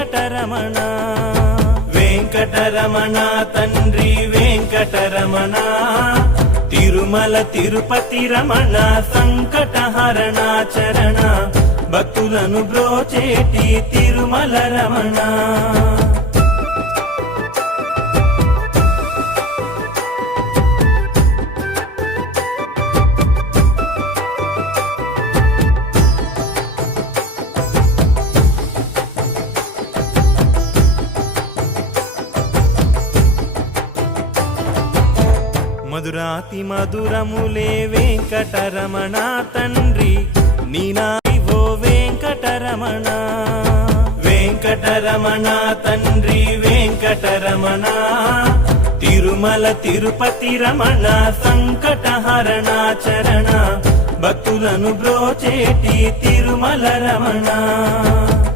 వెంకటరమణ వెంకటరమణ తండ్రి వెంకటరమణ తిరుమల తిరుపతి రమణ సంకటహరణ చరణ భక్తులను బ్రోచేటి తిరుమల రమణ మధురాతి మధురములే వెంకటరమణ తండ్రి నీనావో వెంకటరమణ వెంకటరమణ తండ్రి వెంకటరమణ తిరుమల తిరుపతి రమణ సంకటహరణ చరణ భక్తులను బ్రోచేటి తిరుమల రమణ